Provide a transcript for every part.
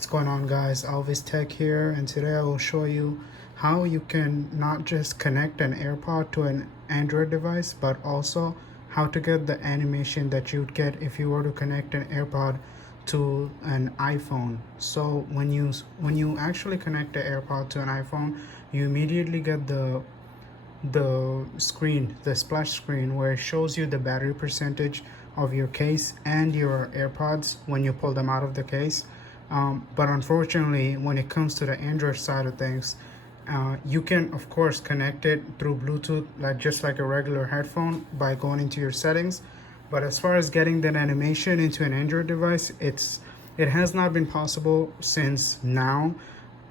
What's going on, guys? Always Tech here, and today I will show you how you can not just connect an AirPod to an Android device, but also how to get the animation that you'd get if you were to connect an AirPod to an iPhone. So when you actually connect the AirPod to an iPhone, you immediately get the screen, the splash screen, where it shows you the battery percentage of your case and your AirPods when you pull them out of the case. But unfortunately, when it comes to the Android side of things, you can of course connect it through Bluetooth, just like a regular headphone, by going into your settings. But as far as getting that animation into an Android device, it has not been possible since now.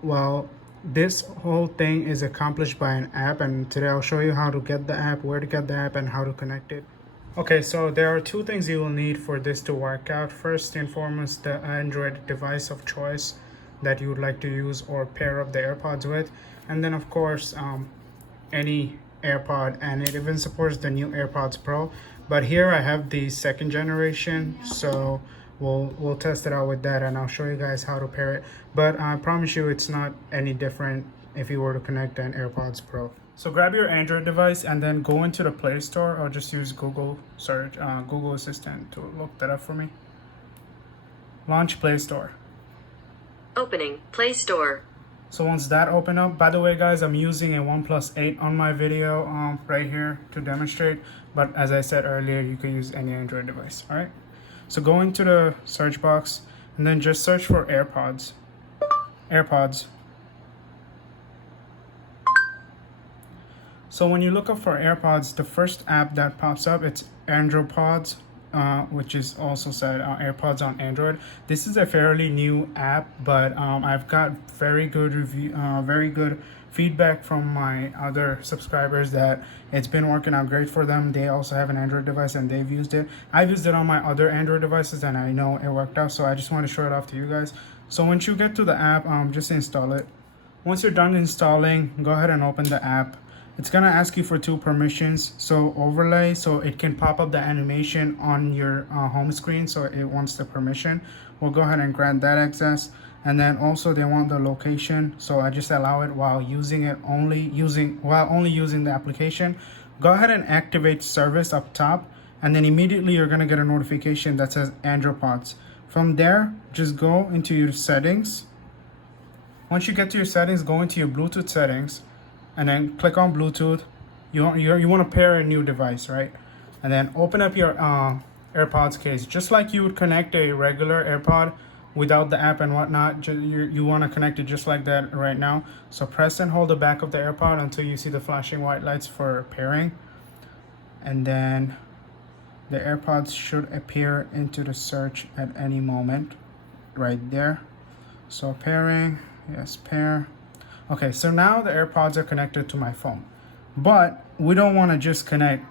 Well, this whole thing is accomplished by an app, and today I'll show you how to get the app, where to get the app, and how to connect it. Okay, so there are two things you will need for this to work out. First and foremost, the Android device of choice that you would like to use or pair up the AirPods with, and then of course any AirPod, and it even supports the new AirPods Pro. But here I have the second generation, so we'll test it out with that, and I'll show you guys how to pair it. But I promise you it's not any different if you were to connect an AirPods Pro. So grab your Android device and then go into the Play Store, or just use Google search, Google Assistant to look that up for me. Launch Play Store. Opening Play Store. So once that open up, by the way guys, I'm using a OnePlus 8 on my video right here to demonstrate, but as I said earlier, you can use any Android device. All right, so go into the search box and then just search for AirPods. So when you look up for AirPods, the first app that pops up, it's Andropods, which is also said AirPods on Android. This is a fairly new app, but I've got very good feedback from my other subscribers that it's been working out great for them. They also have an Android device and they've used it. I've used it on my other Android devices and I know it worked out, so I just want to show it off to you guys. So once you get to the app, just install it. Once you're done installing, go ahead and open the app. It's gonna ask you for two permissions. So overlay, so it can pop up the animation on your home screen, so it wants the permission. We'll go ahead and grant that access. And then also they want the location, so I just allow it while only using the application. Go ahead and activate service up top, and then immediately you're gonna get a notification that says Andropods. From there, just go into your settings. Once you get to your settings, go into your Bluetooth settings, and then click on Bluetooth. You want to pair a new device, right? And then open up your AirPods case, just like you would connect a regular AirPod without the app and whatnot. You want to connect it just like that right now. So press and hold the back of the AirPod until you see the flashing white lights for pairing, and then the AirPods should appear into the search at any moment right there. So pairing, yes, pair. Okay, so now the AirPods are connected to my phone, but we don't want to just connect.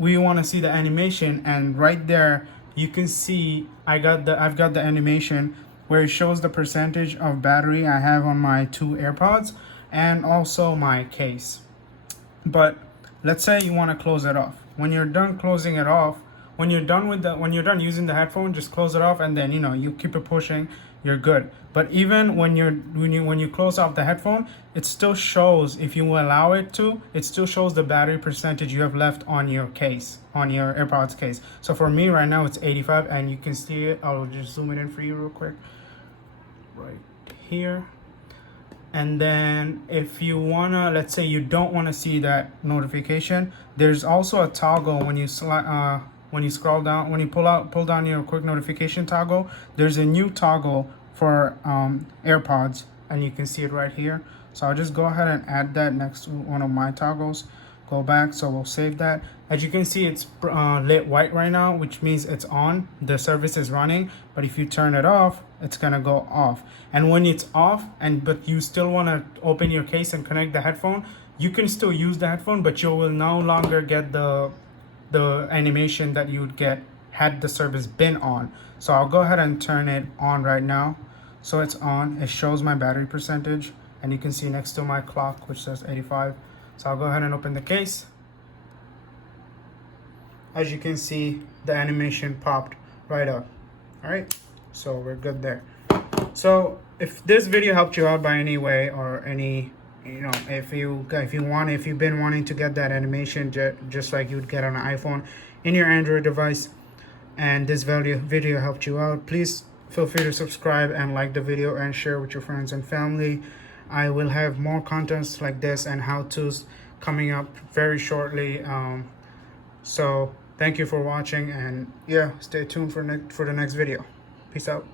We want to see the animation, and right there you can see I've got the animation where it shows the percentage of battery I have on my two AirPods and also my case. But let's say you want to close it off. When you're done closing it off, when you're done using the headphone, just close it off, and then you keep it pushing, you're good. But even when you close off the headphone, it still shows, if you allow it to, it still shows the battery percentage you have left on your case, on your AirPods case. So for me right now it's 85, and you can see it. I'll just zoom it in for you real quick right here. And then if you wanna, let's say you don't want to see that notification, there's also a toggle when you scroll down, when you pull down your quick notification toggle, there's a new toggle for AirPods, and you can see it right here. So I'll just go ahead and add that next to one of my toggles. Go back, so we'll save that. As you can see, it's lit white right now, which means it's on, the service is running. But if you turn it off, it's gonna go off. And when it's off, but you still want to open your case and connect the headphone, you can still use the headphone, but you will no longer get the animation that you would get had the service been on. So I'll go ahead and turn it on right now. So it's on. It shows my battery percentage, and you can see next to my clock, which says 85. So I'll go ahead and open the case. As you can see, the animation popped right up. All right, so we're good there. So if this video helped you out by any way or any, if you've been wanting to get that animation just like you would get on an iPhone in your Android device, and this video helped you out, please feel free to subscribe and like the video and share with your friends and family. I will have more contents like this and how-tos coming up very shortly. So thank you for watching, and yeah, stay tuned for the next video. Peace out.